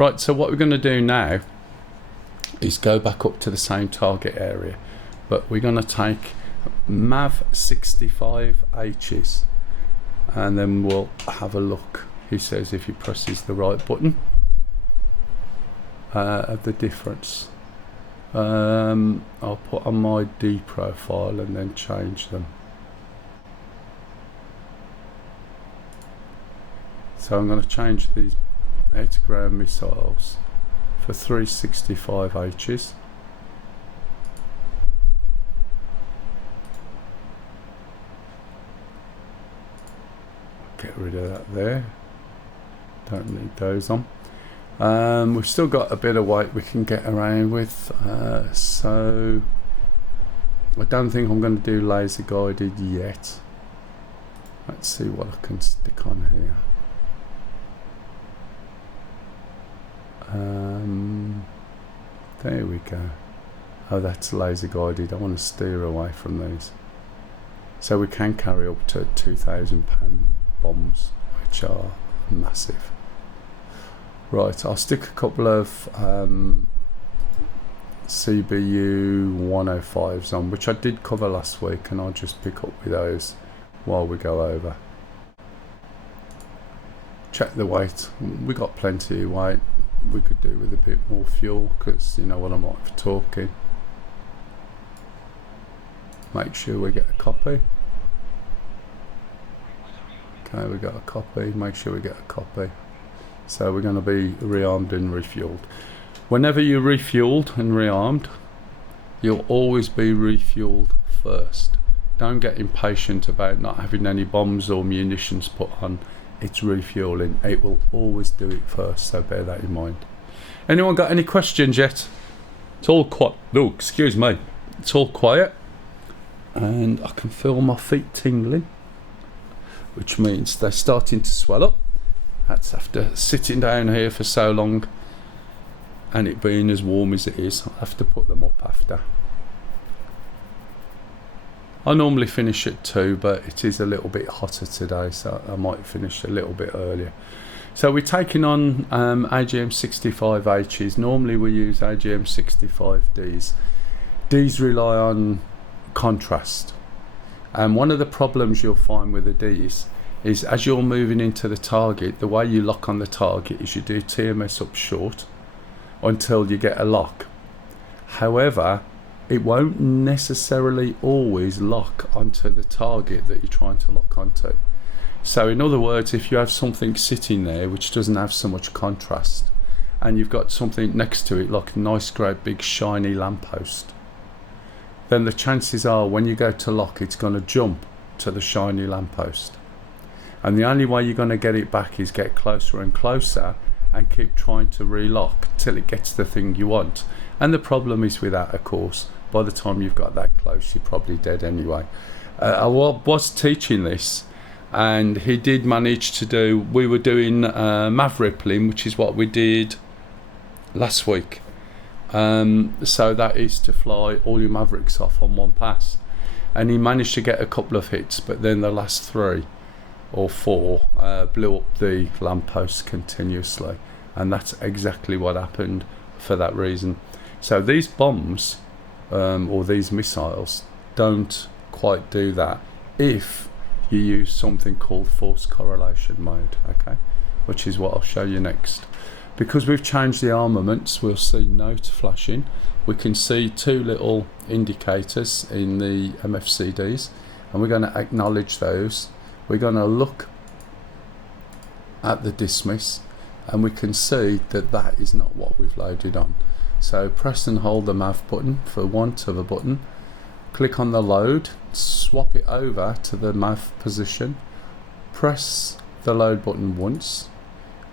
Right, so what we're going to do now is go back up to the same target area, but we're going to take MAV 65H's and then we'll have a look. He says if he presses the right button at the difference. I'll put on my D profile and then change them. So I'm going to change these air-to-ground missiles for 365H's. Get rid of that there. Don't need those on. We've still got a bit of weight we can get around with, so I don't think I'm going to do laser guided yet. Let's see what I can stick on here. There we go. Oh, that's laser guided. I want to steer away from these. So we can carry up to 2,000 pound bombs, which are massive. Right, I'll stick a couple of CBU 105s on, which I did cover last week, and I'll just pick up with those while we go over. Check the weight. We got plenty of weight. We could do with a bit more fuel, because you know what I'm like for talking. Make sure we get a copy. Okay, we got a copy. Make sure we get a copy. So we're going to be rearmed and refueled. Whenever you're refueled and rearmed, you'll always be refueled first. Don't get impatient about not having any bombs or munitions put on. It's refueling. It will always do it first, so bear that in mind. Anyone got any questions yet? It's all quiet. No, excuse me. It's all quiet. And I can feel my feet tingling, which means they're starting to swell up. That's after sitting down here for so long and it being as warm as it is. I'll have to put them up after. I normally finish at 2, but it is a little bit hotter today, so I might finish a little bit earlier. So we're taking on AGM 65H's. Normally we use AGM 65D's. D's rely on contrast, and one of the problems you'll find with the D's is as you're moving into the target, the way you lock on the target is you do TMS up short until you get a lock. However, it won't necessarily always lock onto the target that you're trying to lock onto. So in other words, if you have something sitting there which doesn't have so much contrast, and you've got something next to it like a nice great big shiny lamppost, then the chances are when you go to lock, it's going to jump to the shiny lamppost. And the only way you're going to get it back is get closer and closer and keep trying to relock till it gets the thing you want. And the problem is with that, of course, by the time you've got that close, you're probably dead anyway. I was teaching this, and he did manage to do, we were doing mavericking, which is what we did last week. So that is to fly all your mavericks off on one pass. And he managed to get a couple of hits, but then the last 3 or 4 blew up the lamppost continuously, and that's exactly what happened for that reason. So these bombs or these missiles don't quite do that if you use something called force correlation mode, okay, which is what I'll show you next. Because we've changed the armaments, we'll see note flashing. We can see 2 little indicators in the MFCDs, and we're going to acknowledge those. We're going to look at the dismiss, and we can see that that is not what we've loaded on. So press and hold the MAV button for want of a button. Click on the load, swap it over to the MAV position, press the load button once,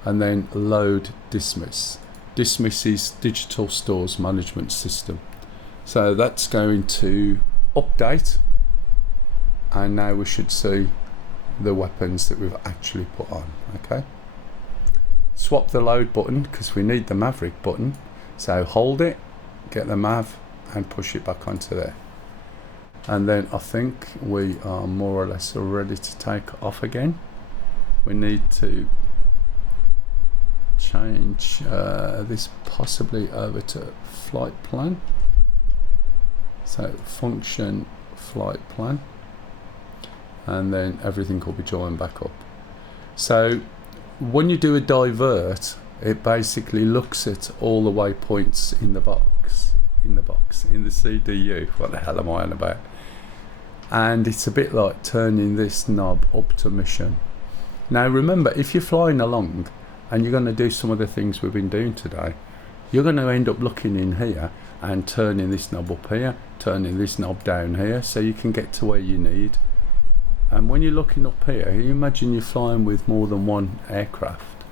and then load dismiss. Dismiss is Digital Stores Management System. So that's going to update, and now we should see the weapons that we've actually put on. Okay, swap the load button because we need the Maverick button, so hold it, get the MAV and push it back onto there, and then I think we are more or less ready to take off again. We need to change this possibly over to flight plan. So function flight plan, and then everything will be joined back up. So when you do a divert, it basically looks at all the waypoints in the CDU. What the hell am I on about? And it's a bit like turning this knob up to mission. Now remember, if you're flying along and you're going to do some of the things we've been doing today, you're going to end up looking in here and turning this knob up here, turning this knob down here, so you can get to where you need. And when you're looking up here, you imagine you're flying with more than one aircraft,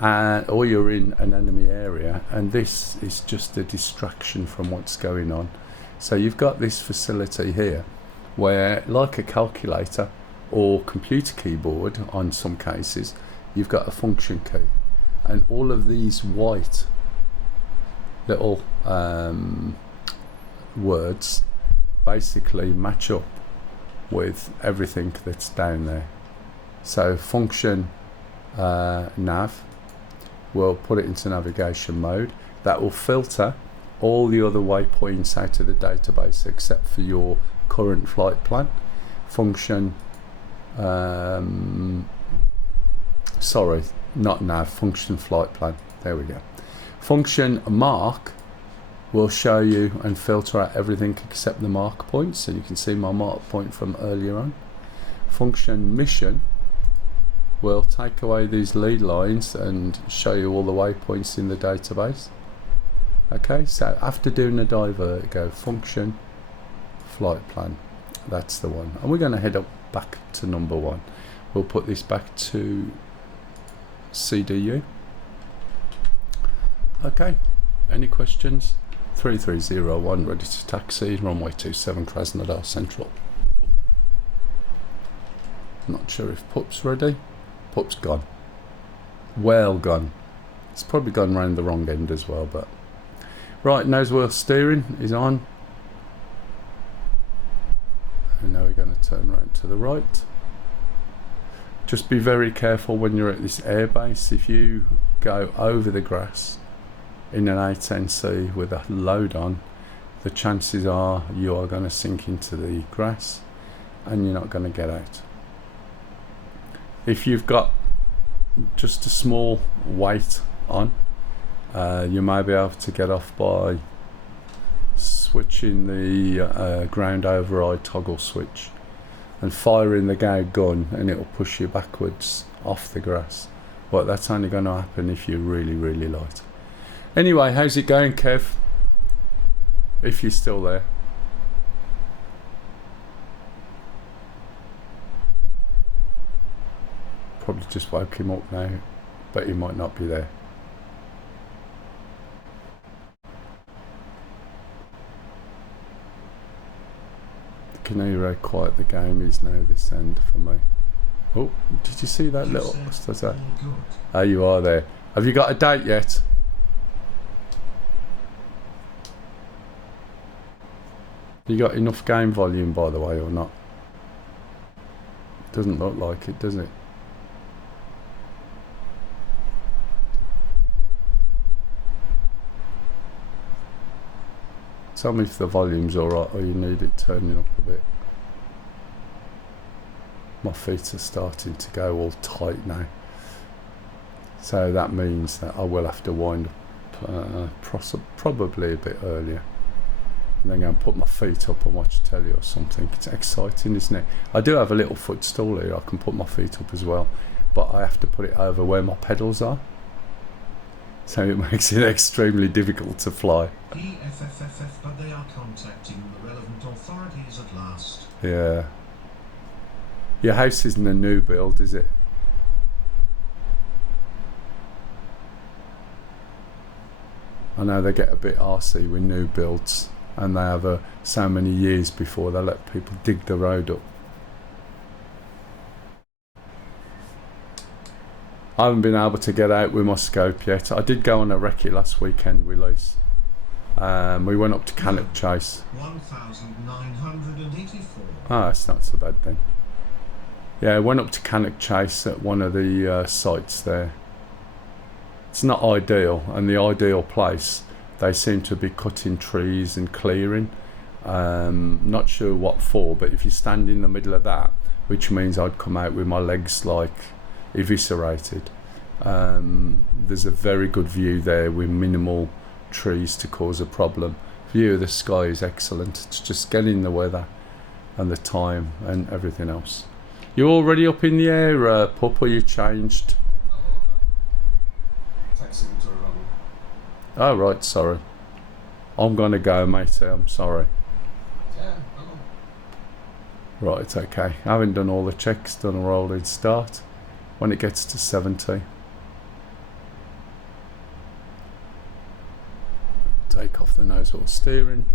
or you're in an enemy area, and this is just a distraction from what's going on. So you've got this facility here where, like a calculator or computer keyboard on some cases, you've got a function key, and all of these white little words basically match up with everything that's down there. So function nav, we'll put it into navigation mode. That will filter all the other waypoints out of the database except for your current flight plan. Function sorry, not nav, function flight plan, there we go. Function mark will show you and filter out everything except the mark points, so you can see my mark point from earlier on. Function mission will take away these lead lines and show you all the waypoints in the database. Okay, so after doing a divert, go function flight plan, that's the one, and we're going to head up back to number one. We'll put this back to CDU. Okay, any questions? 3301 ready to taxi, runway 27 Krasnodar Central. Not sure if Pup's ready. Pup's gone. Well gone. It's probably gone round the wrong end as well, but right, nose wheel steering is on. And now we're going to turn around to the right. Just be very careful when you're at this airbase. If you go over the grass in an A10C with a load on, the chances are you are going to sink into the grass and you're not going to get out. If you've got just a small weight on, you may be able to get off by switching the ground override toggle switch and firing the gun, and it'll push you backwards off the grass. But that's only going to happen if you're really, really light. Anyway, how's it going, Kev? If you're still there. Probably just woke him up now, but he might not be there. Can hear how quiet the game is now this end for me. Oh, did you see that little stutter? Oh, you are there. Have you got a date yet? You got enough game volume, by the way, or not? Doesn't look like it, does it? Tell me if the volume's alright or you need it turning up a bit. My feet are starting to go all tight now. So that means that I will have to wind up probably a bit earlier. And then go and put my feet up and watch telly or something. It's exciting, isn't it? I do have a little footstool here, I can put my feet up as well. But I have to put it over where my pedals are. So it makes it extremely difficult to fly. But they are contacting the relevant authorities at last. Yeah. Your house isn't a new build, is it? I know they get a bit arsey with new builds, and they have so many years before they let people dig the road up. I haven't been able to get out with my scope yet. I did go on a recce last weekend with Lise. We went up to Cannock Chase. 1984. Ah, it's not so bad then. Yeah, I went up to Cannock Chase at one of the sites there. it's not ideal, and the ideal place they seem to be cutting trees and clearing. Not sure what for, but if you stand in the middle of that, which means I'd come out with my legs like eviscerated. There's a very good view there with minimal trees to cause a problem. View of the sky is excellent. It's just getting the weather and the time and everything else. You already up in the air, pup, or you changed? Oh right, sorry. I'm gonna go, matey, I'm sorry. Yeah, Right, okay. I haven't done all the checks, done a rolling start. When it gets to 70, take off the nose wheel steering.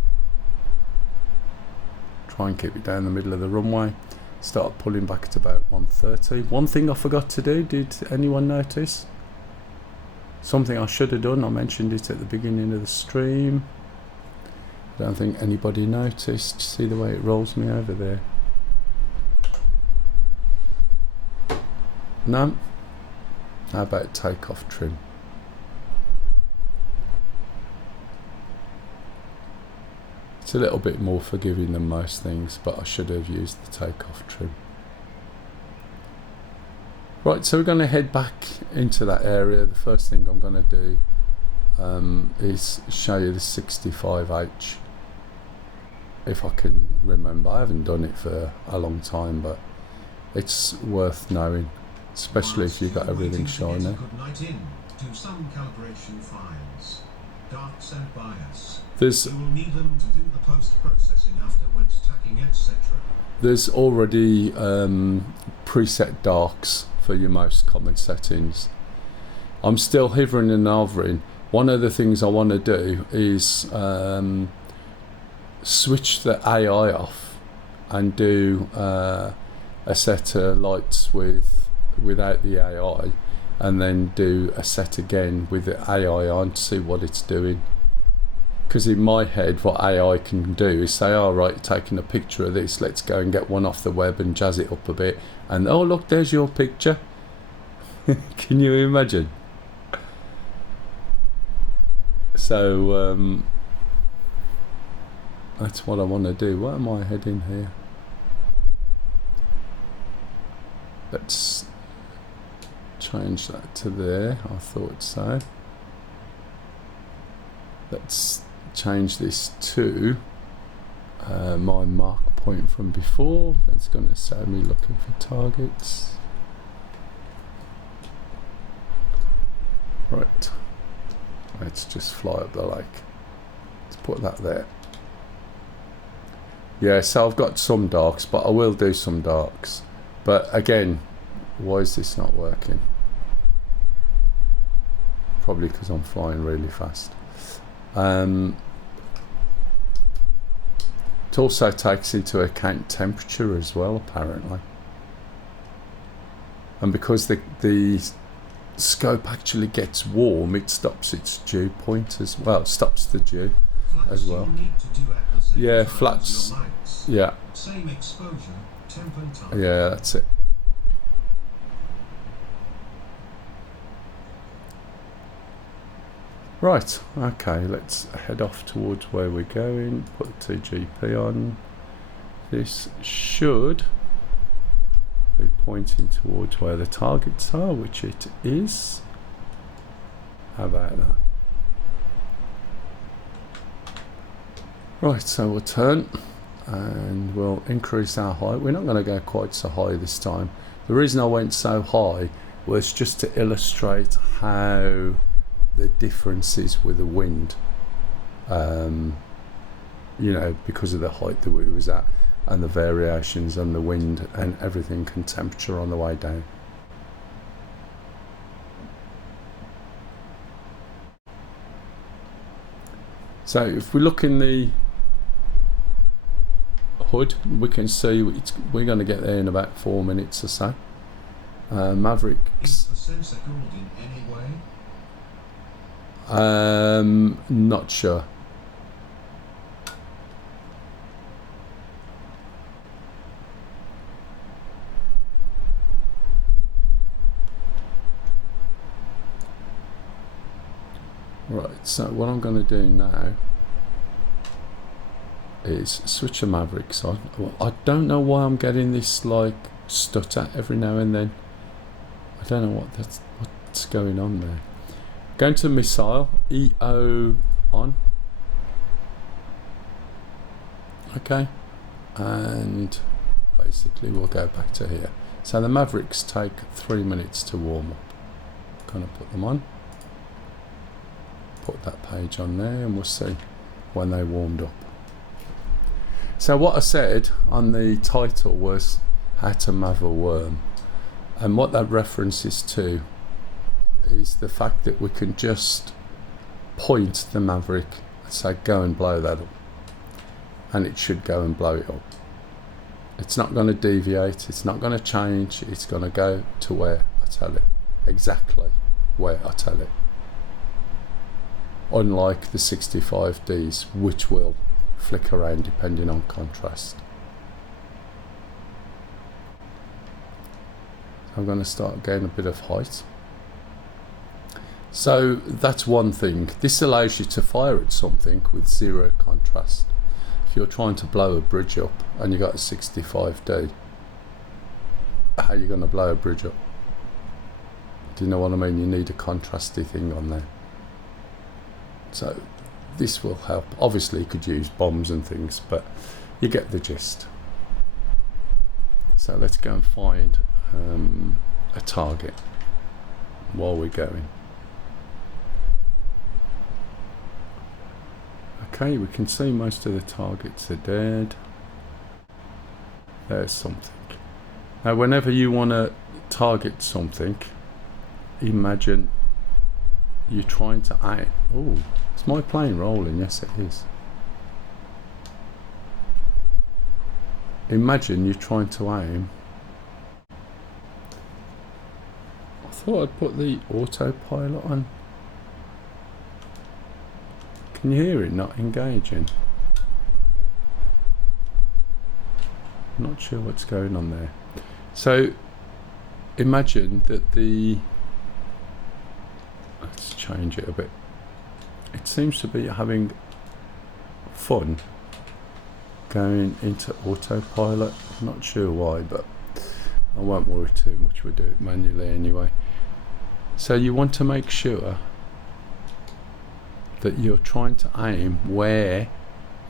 Try and keep it down the middle of the runway. Start pulling back at about 130. One thing I forgot to do, did anyone notice? Something I should have done, I mentioned it at the beginning of the stream. I don't think anybody noticed. See the way it rolls me over there? No? How about takeoff trim? It's a little bit more forgiving than most things, but I should have used the takeoff trim. Right, so we're going to head back into that area. The first thing I'm going to do is show you the 65H, if I can remember. I haven't done it for a long time, but it's worth knowing, especially if you've got everything shiny. Do some calibration files. Darks and bias. You will need them to do the post-processing afterwards, tacking, etc. There's already preset darks for your most common settings. I'm still hovering and hovering. One of the things I want to do is switch the AI off and do a set of lights without the AI, and then do a set again with the AI on to see what it's doing. Because in my head, what AI can do is say, all right, you're taking a picture of this, let's go and get one off the web and jazz it up a bit, and oh look, there's your picture. Can you imagine? So that's what I want to do. Where am I heading here? Let's change that to there. I thought so. Let's change this to my mark point from before. That's going to say me looking for targets. Right, let's just fly up the lake. Let's put that there. Yeah, so I've got some darks, but I will do some darks. But again, why is this not working? Probably because I'm flying really fast. It also takes into account temperature as well, apparently. And because the scope actually gets warm, it stops its dew point as well, stops the dew as well. Yeah, flats. Yeah. Same exposure, temp and time. Yeah, that's it. Right, okay, let's head off towards where we're going. Put the TGP on. This should be pointing towards where the targets are, which it is. How about that? Right, so we'll turn and we'll increase our height. We're not going to go quite so high this time. The reason I went so high was just to illustrate how the differences with the wind, you know, because of the height that we was at, and the variations on the wind and everything and temperature on the way down. So if we look in the hood, we can see we're going to get there in about 4 minutes or so. Mavericks. Is the sensor cooled in any way? Not sure. Right, so what I'm going to do now is switch the mavericks on. Well, I don't know why I'm getting this like stutter every now and then. I don't know what's going on there. Going to missile, EO on. Okay, and basically we'll go back to here. So the mavericks take 3 minutes to warm up. Gonna put them on. Put that page on there and we'll see when they warmed up. So what I said on the title was how to mav a worm, and what that references to is the fact that we can just point the maverick and say go and blow that up, and it should go and blow it up. It's not going to deviate, it's not going to change, it's going to go to where I tell it, exactly where I tell it, unlike the 65Ds, which will flick around depending on contrast. I'm going to start getting a bit of height. So that's one thing. This allows you to fire at something with zero contrast. If you're trying to blow a bridge up and you got a 65D, how are you going to blow a bridge up? Do you know what I mean? You need a contrasty thing on there. So this will help. Obviously you could use bombs and things, but you get the gist. So let's go and find a target while we're going. Okay, we can see most of the targets are dead. There's something. Now whenever you want to target something, imagine you're trying to aim. Oh, is my plane rolling? Yes it is. Imagine you're trying to aim. I thought I'd put the autopilot on. Can you hear it not engaging? I'm not sure what's going on there. So imagine that let's change it a bit. It seems to be having fun going into autopilot. I'm not sure why, but I won't worry too much. We'll do it manually anyway. So you want to make sure that you're trying to aim where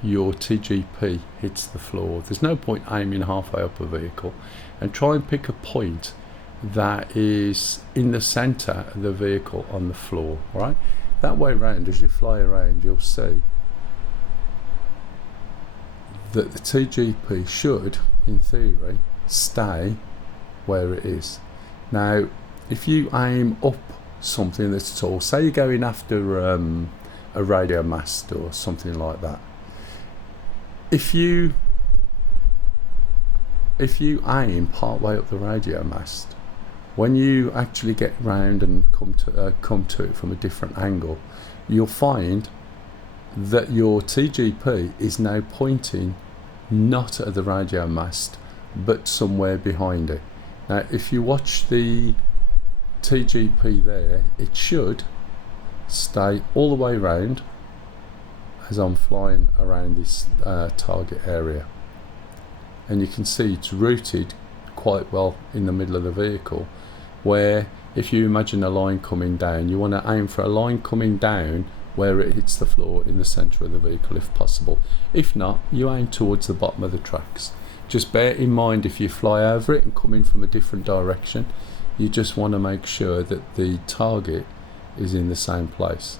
your TGP hits the floor. There's no point aiming halfway up a vehicle, and try and pick a point that is in the center of the vehicle on the floor, right? That way around, as you fly around, you'll see that the TGP should, in theory, stay where it is. Now, if you aim up something that's tall, say you're going after a radio mast or something like that, if you aim part way up the radio mast, when you actually get round and come to it from a different angle, you'll find that your TGP is now pointing not at the radio mast but somewhere behind it. Now if you watch the TGP there, it should stay all the way around as I'm flying around this target area, and you can see it's routed quite well in the middle of the vehicle, where if you imagine a line coming down, you want to aim for a line coming down where it hits the floor in the center of the vehicle if possible. If not, you aim towards the bottom of the tracks. Just bear in mind, if you fly over it and come in from a different direction, you just want to make sure that the target is in the same place.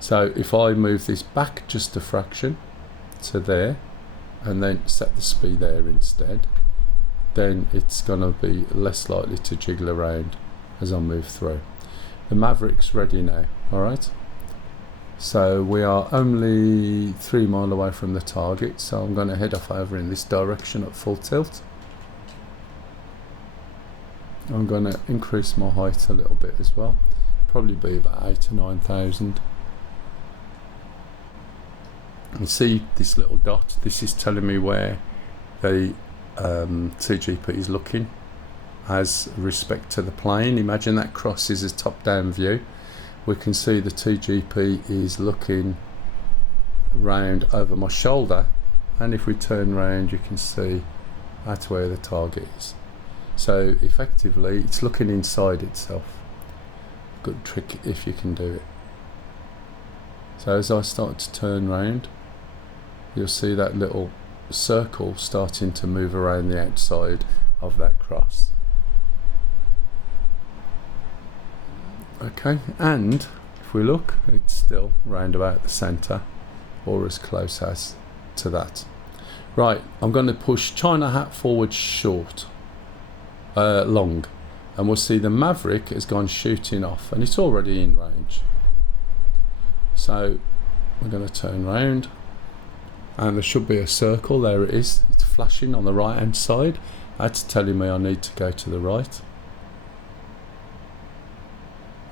So if I move this back just a fraction to there and then set the speed there instead, then it's going to be less likely to jiggle around as I move through. The Maverick's ready now. Alright, so we are only 3 miles away from the target, so I'm going to head off over in this direction at full tilt. I'm going to increase my height a little bit as well, probably be about 8,000 to 9,000. And see this little dot, this is telling me where the TGP is looking as respect to the plane. Imagine that cross is a top down view, we can see the TGP is looking round over my shoulder, and if we turn round you can see that's where the target is. So effectively it's looking inside itself. Good trick if you can do it. So as I start to turn round, you'll see that little circle starting to move around the outside of that cross. Okay, and if we look, it's still round about the centre, or as close as to that. Right, I'm going to push China Hat forward short, long, and we'll see the Maverick has gone shooting off, and it's already in range. So we're going to turn round, and there should be a circle. There it is. It's flashing on the right hand side. That's telling me I need to go to the right.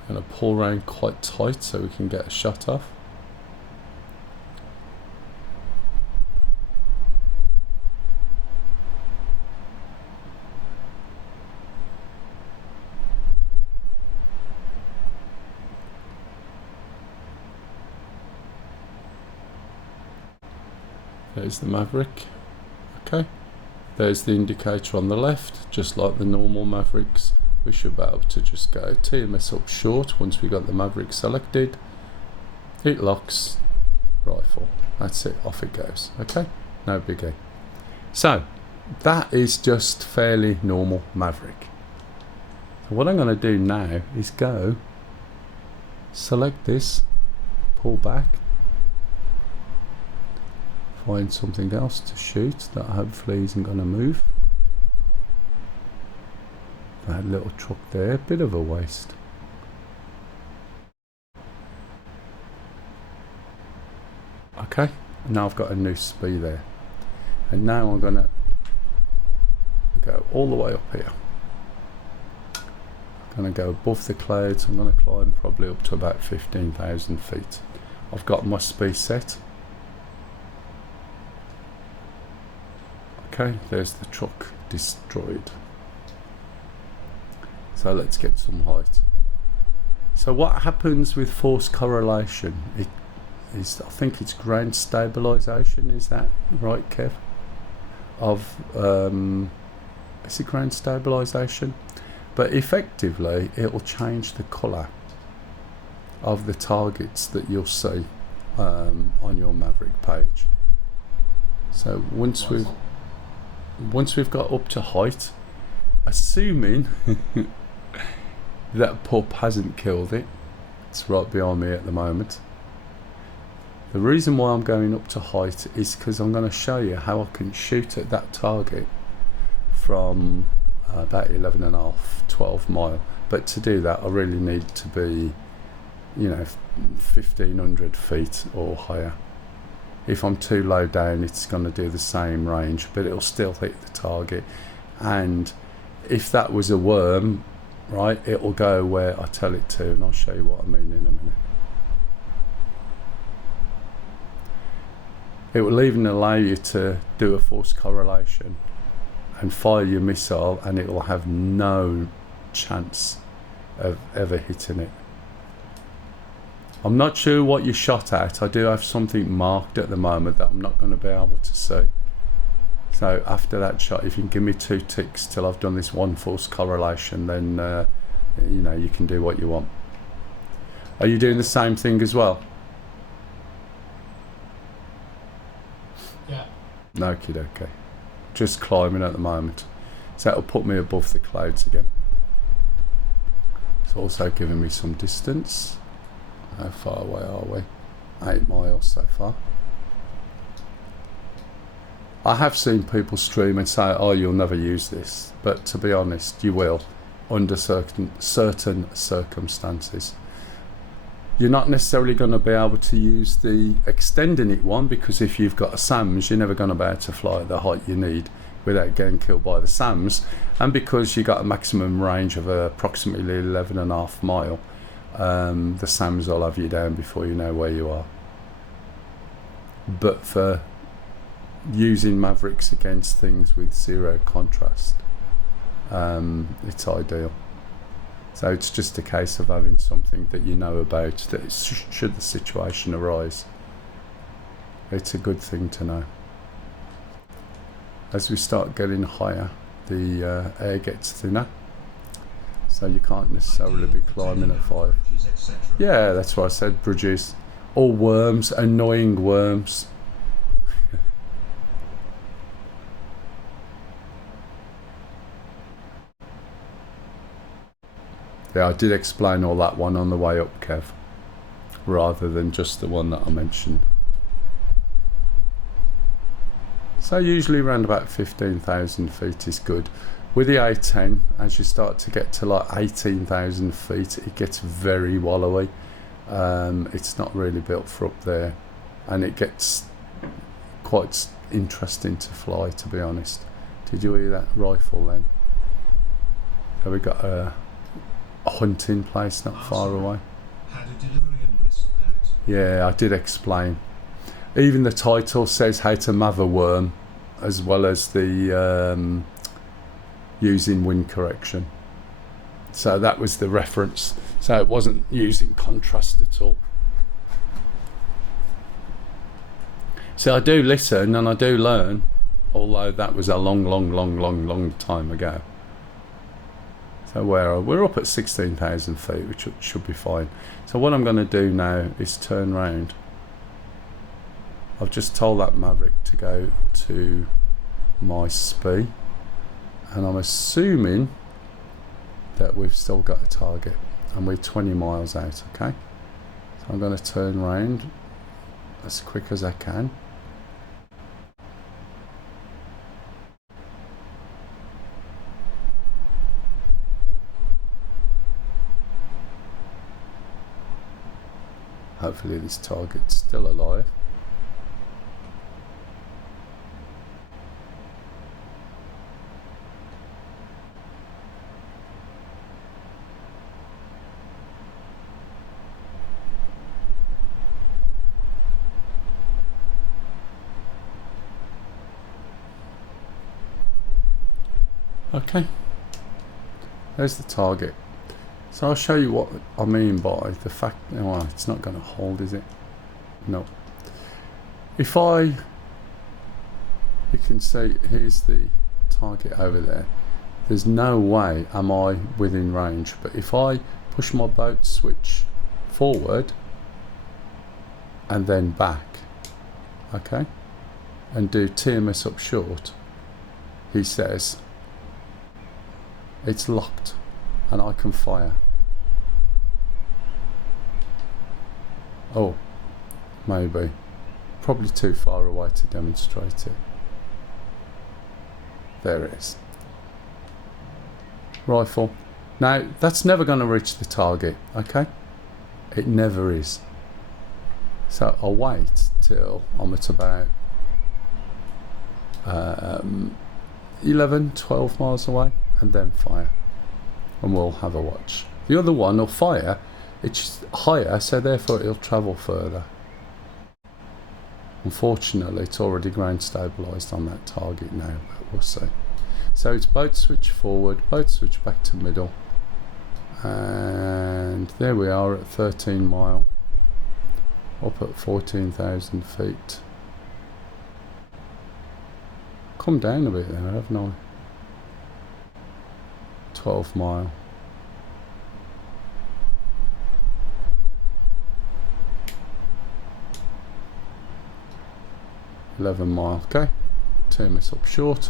I'm going to pull round quite tight so we can get a shot off. There's the Maverick. Okay, there's the indicator on the left, just like the normal Mavericks. We should be able to just go TMS up short once we got the Maverick selected. It locks, rifle. That's it, off it goes. Okay, no biggie. So that is just fairly normal Maverick. So what I'm going to do now is go select this, pull back, find something else to shoot that hopefully isn't going to move. That little truck there, bit of a waste. Okay, now I've got a new speed there, and now I'm going to go all the way up here. I'm going to go above the clouds. I'm going to climb probably up to about 15,000 feet. I've got my speed set. Okay, there's the truck destroyed. So let's get some height. So what happens with force correlation? It is, I think it's ground stabilization. Is that right, Kev? Is it ground stabilization? But effectively, it will change the colour of the targets that you'll see on your Maverick page. So once we've got up to height, assuming that pup hasn't killed it, it's right behind me at the moment. The reason why I'm going up to height is because I'm going to show you how I can shoot at that target from about 11.5, 12 mile. But to do that I really need to be, 1500 feet or higher. If I'm too low down, it's going to do the same range, but it'll still hit the target. And if that was a worm, right, it'll go where I tell it to, and I'll show you what I mean in a minute. It will even allow you to do a force correlation and fire your missile, and it will have no chance of ever hitting it. I'm not sure what you shot at. I do have something marked at the moment that I'm not going to be able to see. So after that shot, if you can give me 2 ticks till I've done this one force correlation, then you can do what you want. Are you doing the same thing as well? Yeah. Okie dokie. Just climbing at the moment. So that'll put me above the clouds again. It's also giving me some distance. How far away are we? 8 miles so far. I have seen people stream and say, oh, you'll never use this. But to be honest, you will, under certain circumstances. You're not necessarily going to be able to use the extending it one, because if you've got a SAMS, you're never going to be able to fly at the height you need without getting killed by the SAMS. And because you got a maximum range of approximately 11.5 mile, the SAMS will have you down before you know where you are. But for using Mavericks against things with zero contrast, it's ideal. So it's just a case of having something that you know about, that should the situation arise, it's a good thing to know. As we start getting higher, the air gets thinner, so you can't necessarily be climbing at 5. Yeah, that's why I said bridges. Or worms, annoying worms. Yeah, I did explain all that one on the way up, Kev, rather than just the one that I mentioned. So usually around about 15,000 feet is good. With the A10, as you start to get to like 18,000 feet, it gets very wallowy. It's not really built for up there, and it gets quite interesting to fly, to be honest. Did you hear that rifle then? So we got a hunting place not far away. Had a delivery and missed that. Yeah, I did explain. Even the title says how to mav a worm, as well as the using wind correction. So that was the reference. So it wasn't using contrast at all. So I do listen and I do learn, although that was a long time ago. So we're up at 16,000 feet, which should be fine. So what I'm going to do now is turn round. I've just told that Maverick to go to my SPI, and I'm assuming that we've still got a target, and we're 20 miles out, okay? So I'm going to turn round as quick as I can. Hopefully this target's still alive. Okay, there's the target. So I'll show you what I mean by the fact, well, it's not going to hold, is it? No. If you can see, here's the target over there. There's no way am I within range, but if I push my boat switch forward and then back, okay, and do TMS up short, he says it's locked and I can fire. Oh, maybe. Probably too far away to demonstrate it. There it is. Rifle. Now, that's never going to reach the target, okay? It never is. So I'll wait till I'm at about 11, 12 miles away, and then fire, and we'll have a watch. The other one will fire, it's higher, so therefore it'll travel further. Unfortunately, it's already ground stabilised on that target now, but we'll see. So it's boat switch forward, boat switch back to middle, and there we are at 13 mile, up at 14,000 feet. Come down a bit there, haven't I? 12 mile. .11 mile, okay. Turn this up short.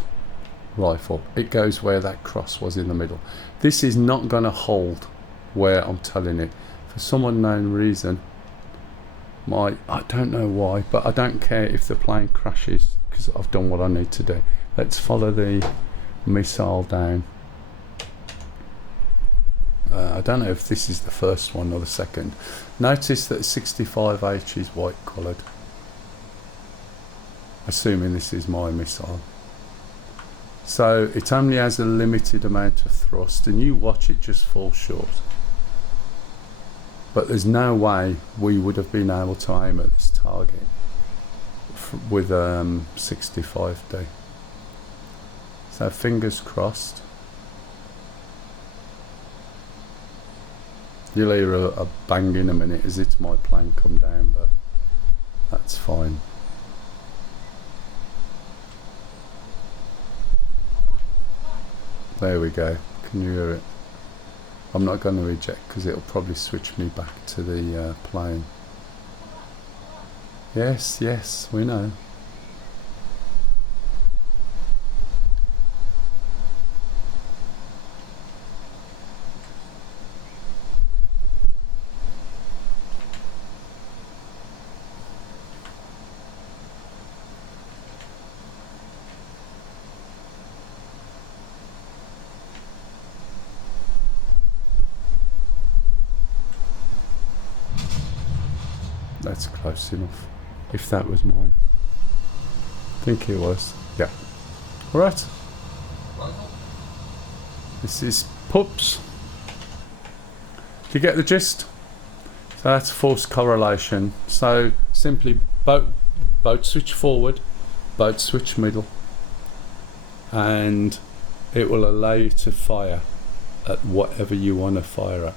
Rifle. It goes where that cross was in the middle. This is not going to hold where I'm telling it. For some unknown reason, I don't know why, but I don't care if the plane crashes because I've done what I need to do. Let's follow the missile down. I don't know if this is the first one or the second. Notice that 65H is white coloured. Assuming this is my missile. So it only has a limited amount of thrust, and you watch it just fall short. But there's no way we would have been able to aim at this target with 65D. So fingers crossed. You'll hear a bang in a minute as it's my plane come down, but that's fine. There we go. Can you hear it? I'm not going to eject because it'll probably switch me back to the plane. Yes, yes, we know. That's close enough. If that was mine. I think it was. Yeah. Alright. This is pups. Do you get the gist? So that's force correlation. So simply boat switch forward, boat switch middle, and it will allow you to fire at whatever you want to fire at.